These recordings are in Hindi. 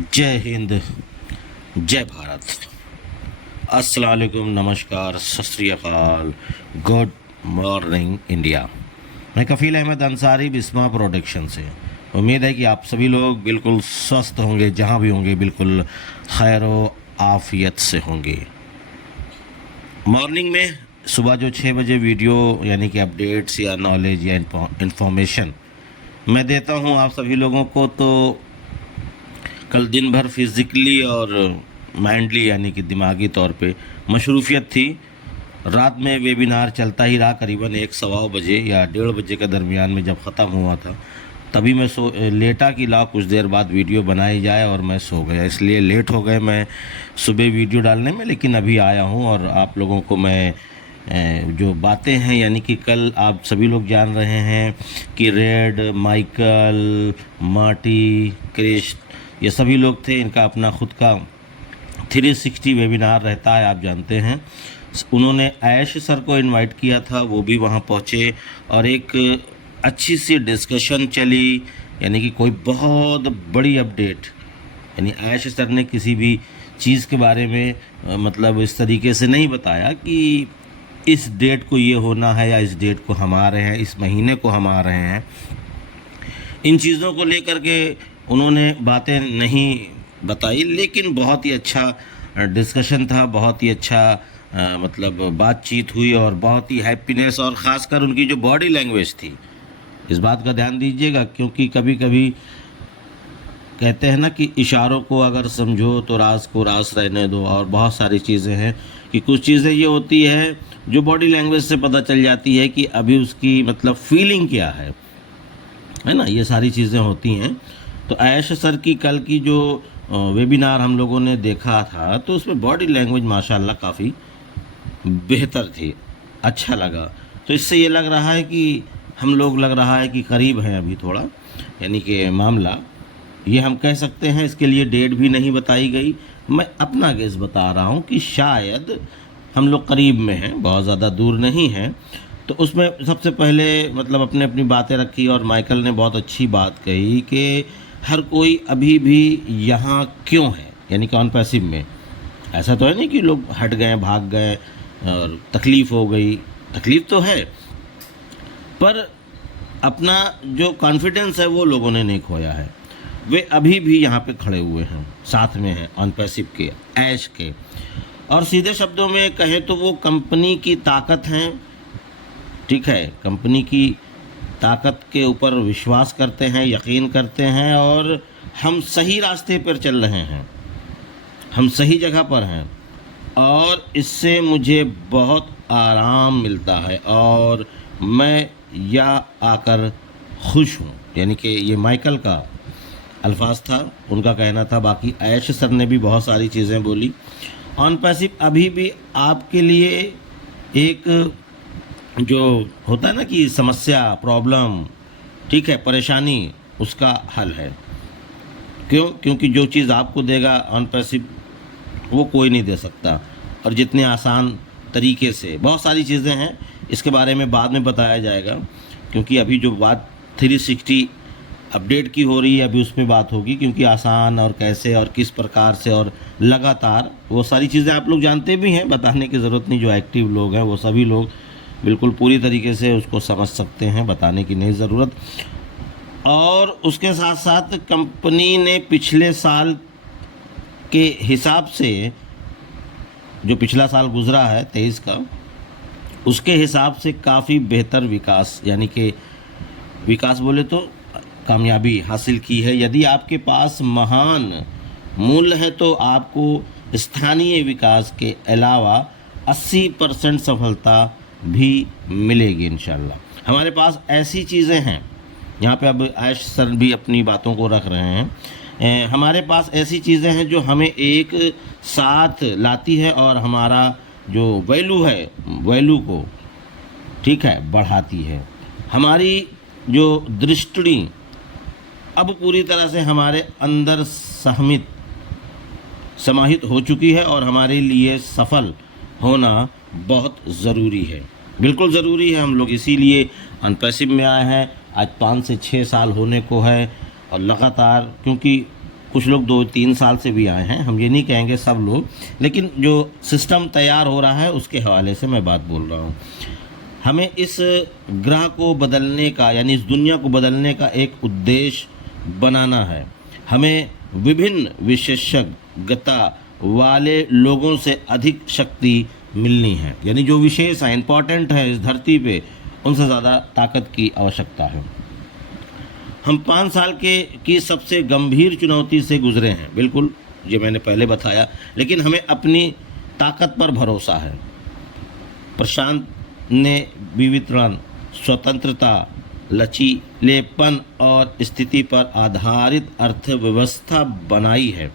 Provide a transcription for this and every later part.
जय हिंद, जय भारत। अस्सलाम वालेकुम, नमस्कार, सत श्री अकाल, गुड मॉर्निंग इंडिया। मैं कफ़ील अहमद अंसारी, बिस्मा प्रोडक्शन से। उम्मीद है कि आप सभी लोग बिल्कुल स्वस्थ होंगे, जहाँ भी होंगे बिल्कुल खैर व आफियत से होंगे। मॉर्निंग में सुबह जो 6 बजे वीडियो यानी कि अपडेट्स या नॉलेज या इंफॉर्मेशन मैं देता हूँ आप सभी लोगों को, तो कल दिन भर फिज़िकली और माइंडली यानी कि दिमागी तौर पे मशरूफियत थी। रात में वेबिनार चलता ही रहा, करीबन 1-1:15 बजे या 1:30 बजे के दरमियान में जब ख़त्म हुआ था, तभी मैं लेटा कि ला कुछ देर बाद वीडियो बनाई जाए, और मैं सो गया। इसलिए लेट हो गए मैं सुबह वीडियो डालने में, लेकिन अभी आया हूँ और आप लोगों को मैं जो बातें हैं, यानी कि कल आप सभी लोग जान रहे हैं कि रेड, माइकल, मार्टी, क्रिश, ये सभी लोग थे। इनका अपना खुद का 360 वेबिनार रहता है, आप जानते हैं। उन्होंने ऐश सर को इनवाइट किया था, वो भी वहाँ पहुँचे और एक अच्छी सी डिस्कशन चली, यानी कि कोई बहुत बड़ी अपडेट, यानी ऐश सर ने किसी भी चीज़ के बारे में मतलब इस तरीके से नहीं बताया कि इस डेट को ये होना है या इस डेट को हम आ रहे हैं, इस महीने को हम आ रहे हैं। इन चीज़ों को लेकर के उन्होंने बातें नहीं बताई, लेकिन बहुत ही अच्छा डिस्कशन था, बहुत ही अच्छा मतलब बातचीत हुई और बहुत ही हैप्पीनेस, और ख़ासकर उनकी जो बॉडी लैंग्वेज थी, इस बात का ध्यान दीजिएगा, क्योंकि कभी कभी कहते हैं ना कि इशारों को अगर समझो तो राज को राज रहने दो। और बहुत सारी चीज़ें हैं कि कुछ चीज़ें ये होती है जो बॉडी लैंग्वेज से पता चल जाती है कि अभी उसकी मतलब फीलिंग क्या है ना, ये सारी चीज़ें होती हैं। तो ऐश सर की कल की जो वेबिनार हम लोगों ने देखा था, तो उसमें बॉडी लैंग्वेज माशाल्लाह काफ़ी बेहतर थी, अच्छा लगा। तो इससे ये लग रहा है कि हम लोग लग रहा है कि करीब हैं अभी थोड़ा, यानी कि मामला ये हम कह सकते हैं। इसके लिए डेट भी नहीं बताई गई, मैं अपना गेस बता रहा हूँ कि शायद हम लोग करीब में हैं, बहुत ज़्यादा दूर नहीं हैं। तो उसमें सबसे पहले मतलब अपने अपनी बातें रखी, और माइकल ने बहुत अच्छी बात कही कि हर कोई अभी भी यहाँ क्यों है, यानी कि ऑन पैसिव में। ऐसा तो है नहीं कि लोग हट गए, भाग गए और तकलीफ़ हो गई, तकलीफ़ तो है, पर अपना जो कॉन्फिडेंस है वो लोगों ने नहीं खोया है। वे अभी भी यहाँ पे खड़े हुए हैं, साथ में हैं ऑन पैसिव के, ऐश के। और सीधे शब्दों में कहें तो वो कंपनी की ताकत हैं, ठीक है, कंपनी की ताकत के ऊपर विश्वास करते हैं, यकीन करते हैं, और हम सही रास्ते पर चल रहे हैं, हम सही जगह पर हैं, और इससे मुझे बहुत आराम मिलता है और मैं यहाँ आकर खुश हूँ। यानी कि ये माइकल का अल्फाज था, उनका कहना था। बाकी ऐश सर ने भी बहुत सारी चीज़ें बोली। ऑन पैसिव अभी भी आपके लिए एक जो होता है ना कि समस्या, प्रॉब्लम, ठीक है, परेशानी, उसका हल है। क्यों? क्योंकि जो चीज़ आपको देगा ऑन पैसिव वो कोई नहीं दे सकता, और जितने आसान तरीके से। बहुत सारी चीज़ें हैं, इसके बारे में बाद में बताया जाएगा, क्योंकि अभी जो बात 360 अपडेट की हो रही है, अभी उसमें बात होगी, क्योंकि आसान और कैसे और किस प्रकार से और लगातार, वो सारी चीज़ें आप लोग जानते भी हैं, बताने की ज़रूरत नहीं। जो एक्टिव लोग हैं वो सभी लोग बिल्कुल पूरी तरीके से उसको समझ सकते हैं, बताने की नहीं ज़रूरत। और उसके साथ साथ कंपनी ने पिछले साल के हिसाब से, जो पिछला साल गुज़रा है 23 का, उसके हिसाब से काफ़ी बेहतर विकास, यानी कि विकास बोले तो कामयाबी हासिल की है। यदि आपके पास महान मूल्य है तो आपको स्थानीय विकास के अलावा 80% सफलता भी मिलेगी इंशाल्लाह। हमारे पास ऐसी चीज़ें हैं, यहाँ पे अब ऐश सर भी अपनी बातों को रख रहे हैं। हमारे पास ऐसी चीज़ें हैं जो हमें एक साथ लाती है और हमारा जो वैल्यू है, वैल्यू को, ठीक है, बढ़ाती है। हमारी जो दृष्टि अब पूरी तरह से हमारे अंदर समाहित हो चुकी है, और हमारे लिए सफल होना बहुत ज़रूरी है, बिल्कुल ज़रूरी है। हम लोग इसीलिए अनपैसिव में आए हैं। आज 5 से 6 साल होने को है, और लगातार, क्योंकि कुछ लोग 2-3 साल से भी आए हैं, हम ये नहीं कहेंगे सब लोग, लेकिन जो सिस्टम तैयार हो रहा है उसके हवाले से मैं बात बोल रहा हूँ। हमें इस ग्रह को बदलने का यानी इस दुनिया को बदलने का एक उद्देश्य बनाना है। हमें विभिन्न विशेषज्ञता वाले लोगों से अधिक शक्ति मिलनी है, यानी जो विशेष है, इम्पॉर्टेंट है इस धरती पे, उनसे ज़्यादा ताकत की आवश्यकता है। हम 5 साल की सबसे गंभीर चुनौती से गुजरे हैं, बिल्कुल ये मैंने पहले बताया, लेकिन हमें अपनी ताकत पर भरोसा है। प्रशांत ने विविधता, स्वतंत्रता, लचीलेपन और स्थिति पर आधारित अर्थव्यवस्था बनाई है।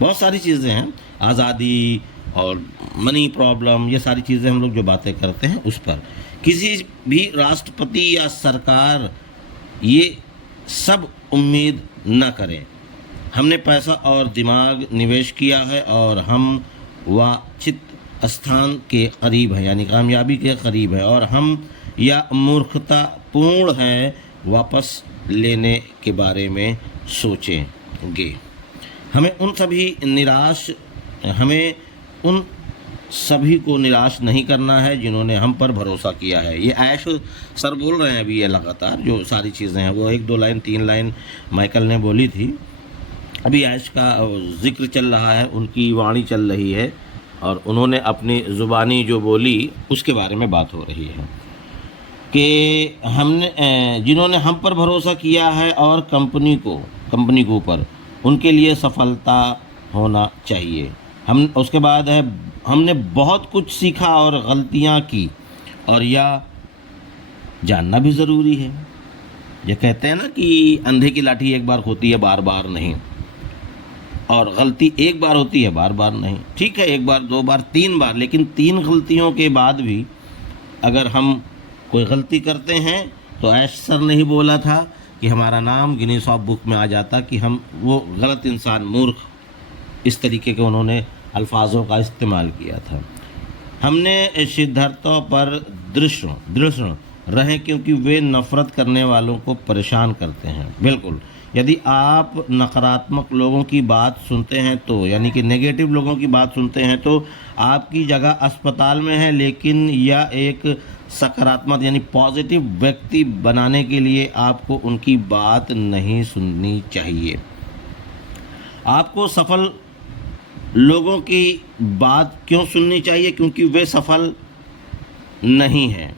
बहुत सारी चीज़ें हैं, आज़ादी और मनी प्रॉब्लम, ये सारी चीज़ें हम लोग जो बातें करते हैं उस पर। किसी भी राष्ट्रपति या सरकार ये सब उम्मीद न करें। हमने पैसा और दिमाग निवेश किया है और हम वांछित स्थान के करीब हैं, यानी कामयाबी के करीब है, और हम या मूर्खतापूर्ण है वापस लेने के बारे में सोचेंगे। हमें उन सभी को निराश नहीं करना है जिन्होंने हम पर भरोसा किया है। ये ऐश सर बोल रहे हैं अभी, ये लगातार जो सारी चीज़ें हैं, वो 1-2 लाइन 3 लाइन माइकल ने बोली थी, अभी ऐश का जिक्र चल रहा है, उनकी वाणी चल रही है और उन्होंने अपनी ज़ुबानी जो बोली उसके बारे में बात हो रही है कि जिन्होंने हम पर भरोसा किया है और कंपनी के ऊपर, उनके लिए सफलता होना चाहिए। उसके बाद है, हमने बहुत कुछ सीखा और गलतियां की, और यह जानना भी ज़रूरी है। ये कहते हैं ना कि अंधे की लाठी एक बार होती है, बार बार नहीं, और गलती एक बार होती है, बार बार नहीं। ठीक है, 1 बार 2 बार 3 बार, लेकिन 3 गलतियों के बाद भी अगर हम कोई गलती करते हैं तो ऐश सर ने ही बोला था कि हमारा नाम गिनीज ऑफ बुक में आ जाता कि हम वो गलत इंसान, मूर्ख, इस तरीके के उन्होंने अल्फाजों का इस्तेमाल किया था। हमने सिद्धांतों पर दृढ़ रहें क्योंकि वे नफ़रत करने वालों को परेशान करते हैं। बिल्कुल, यदि आप नकारात्मक लोगों की बात सुनते हैं तो, यानी कि नेगेटिव लोगों की बात सुनते हैं तो आपकी जगह अस्पताल में है, लेकिन यह एक सकारात्मक यानी पॉजिटिव व्यक्ति बनाने के लिए आपको उनकी बात नहीं सुननी चाहिए। आपको सफल लोगों की बात क्यों सुननी चाहिए? क्योंकि वे सफल नहीं हैं।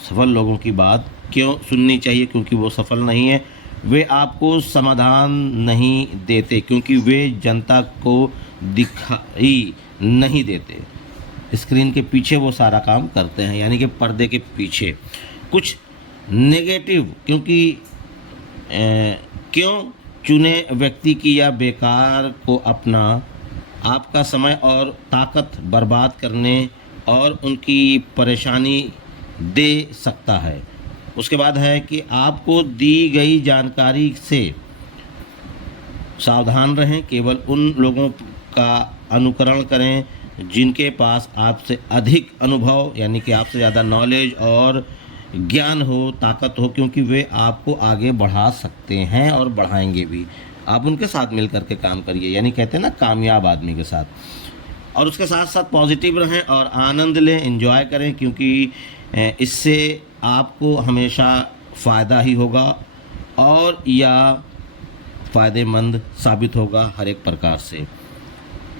सफल लोगों की बात क्यों सुननी चाहिए? क्योंकि वो सफल नहीं है। वे आपको समाधान नहीं देते क्योंकि वे जनता को दिखाई नहीं देते। स्क्रीन के पीछे वो सारा काम करते हैं, यानी कि पर्दे के पीछे। कुछ नेगेटिव क्यों चुने व्यक्ति की या बेकार को अपना आपका समय और ताकत बर्बाद करने और उनकी परेशानी दे सकता है। उसके बाद है कि आपको दी गई जानकारी से सावधान रहें। केवल उन लोगों का अनुकरण करें जिनके पास आपसे अधिक अनुभव, यानी कि आपसे ज़्यादा नॉलेज और ज्ञान हो, ताकत हो, क्योंकि वे आपको आगे बढ़ा सकते हैं और बढ़ाएंगे भी। आप उनके साथ मिल करके काम करिए, यानी कहते हैं ना कामयाब आदमी के साथ। और उसके साथ साथ पॉजिटिव रहें और आनंद लें, एंजॉय करें, क्योंकि इससे आपको हमेशा फ़ायदा ही होगा और या फ़ायदेमंद साबित होगा हर एक प्रकार से।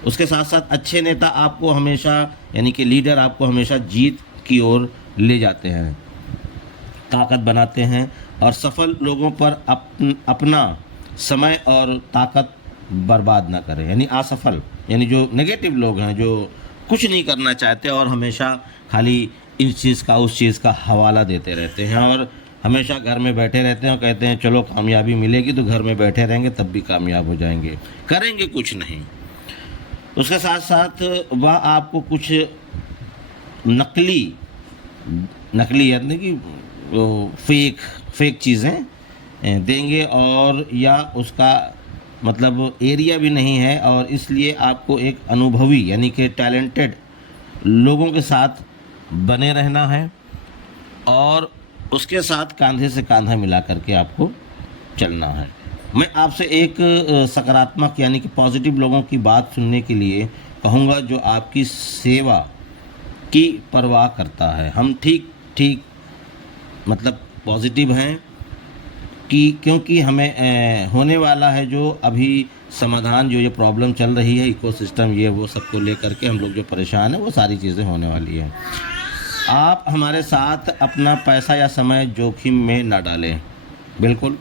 उसके साथ साथ अच्छे नेता आपको हमेशा, यानी कि लीडर आपको हमेशा जीत की ओर ले जाते हैं, ताकत बनाते हैं और सफल लोगों पर अपना समय और ताकत बर्बाद ना करें। यानी असफल, यानी जो नेगेटिव लोग हैं, जो कुछ नहीं करना चाहते और हमेशा खाली इस चीज़ का उस चीज़ का हवाला देते रहते हैं और हमेशा घर में बैठे रहते हैं और कहते हैं चलो कामयाबी मिलेगी तो घर में बैठे रहेंगे तब भी कामयाब हो जाएंगे, करेंगे कुछ नहीं। उसके साथ साथ वह आपको कुछ नकली यानी कि फेक चीज़ें देंगे और या उसका मतलब एरिया भी नहीं है, और इसलिए आपको एक अनुभवी यानी कि टैलेंटेड लोगों के साथ बने रहना है और उसके साथ कंधे से कंधा मिला करके आपको चलना है। मैं आपसे एक सकारात्मक यानी कि पॉजिटिव लोगों की बात सुनने के लिए कहूँगा, जो आपकी सेवा की परवाह करता है। हम ठीक ठीक मतलब पॉजिटिव हैं कि क्योंकि हमें होने वाला है जो अभी समाधान, जो ये प्रॉब्लम चल रही है इकोसिस्टम, ये वो सबको लेकर के हम लोग जो परेशान हैं, वो सारी चीज़ें होने वाली हैं। आप हमारे साथ अपना पैसा या समय जोखिम में न डालें, बिल्कुल।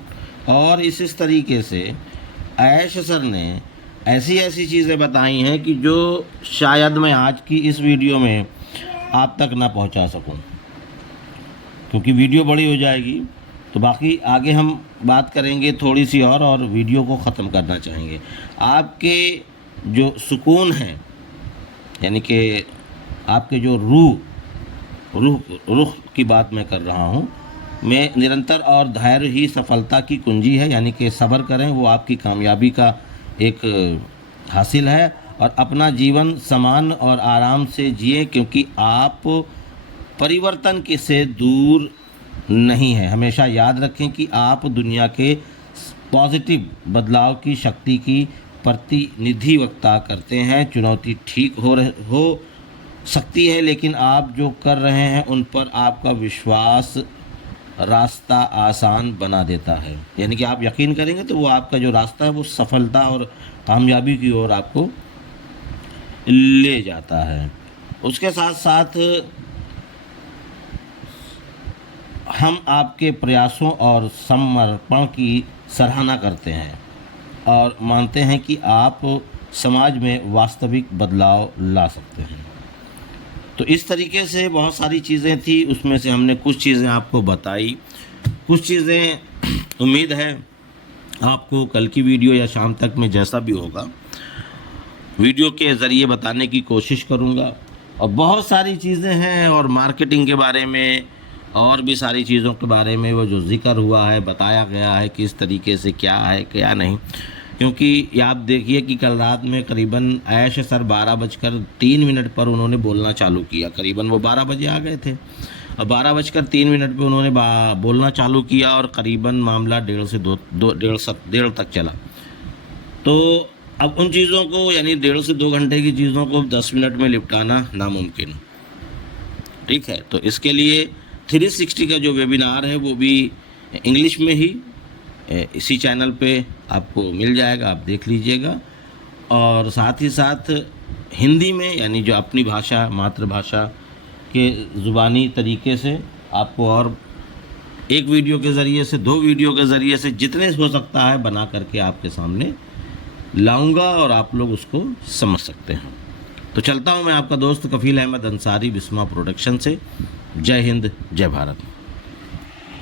और इस तरीके से ऐश सर ने ऐसी ऐसी चीज़ें बताई हैं कि जो शायद मैं आज की इस वीडियो में आप तक ना पहुंचा सकूं, क्योंकि वीडियो बड़ी हो जाएगी। तो बाकी आगे हम बात करेंगे थोड़ी सी और वीडियो को ख़त्म करना चाहेंगे। आपके जो सुकून है, यानी कि आपके जो रूह की बात मैं कर रहा हूँ, मैं निरंतर और धैर्य ही सफलता की कुंजी है। यानी कि सब्र करें, वो आपकी कामयाबी का एक हासिल है। और अपना जीवन समान और आराम से जिए, क्योंकि आप परिवर्तन के से दूर नहीं है। हमेशा याद रखें कि आप दुनिया के पॉजिटिव बदलाव की शक्ति की प्रतिनिधित्व करते हैं। चुनौती ठीक हो सकती है, लेकिन आप जो कर रहे हैं उन पर आपका विश्वास रास्ता आसान बना देता है। यानी कि आप यकीन करेंगे तो वो आपका जो रास्ता है वो सफलता और कामयाबी की ओर आपको ले जाता है। उसके साथ साथ हम आपके प्रयासों और समर्पण की सराहना करते हैं और मानते हैं कि आप समाज में वास्तविक बदलाव ला सकते हैं। तो इस तरीके से बहुत सारी चीज़ें थी, उसमें से हमने कुछ चीज़ें आपको बताई। कुछ चीज़ें उम्मीद है आपको कल की वीडियो या शाम तक में जैसा भी होगा वीडियो के ज़रिए बताने की कोशिश करूँगा। और बहुत सारी चीज़ें हैं, और मार्केटिंग के बारे में और भी सारी चीज़ों के बारे में वो जो जिक्र हुआ है, बताया गया है किस तरीके से क्या है क्या नहीं। क्योंकि आप देखिए कि कल रात में करीबन ऐश सर 12:03 पर उन्होंने बोलना चालू किया। करीबन वो 12 बजे आ गए थे और 12:03 पे उन्होंने बोलना चालू किया, और करीबन मामला 1:30 से 2:30 तक चला। तो अब उन चीज़ों को, यानी 1.5 से 2 घंटे की चीज़ों को 10 मिनट में निपटाना नामुमकिन, ठीक है। तो इसके लिए 360 का जो वेबिनार है वो भी इंग्लिश में ही इसी चैनल पे आपको मिल जाएगा, आप देख लीजिएगा। और साथ ही साथ हिंदी में, यानी जो अपनी भाषा, मातृभाषा के ज़ुबानी तरीके से आपको और एक वीडियो के ज़रिए से, 2 वीडियो के ज़रिए से जितने हो सकता है बना करके आपके सामने लाऊंगा और आप लोग उसको समझ सकते हैं। तो चलता हूँ मैं, आपका दोस्त कफील अहमद अंसारी, बिस्मा प्रोडक्शन से। जय हिंद, जय भारत।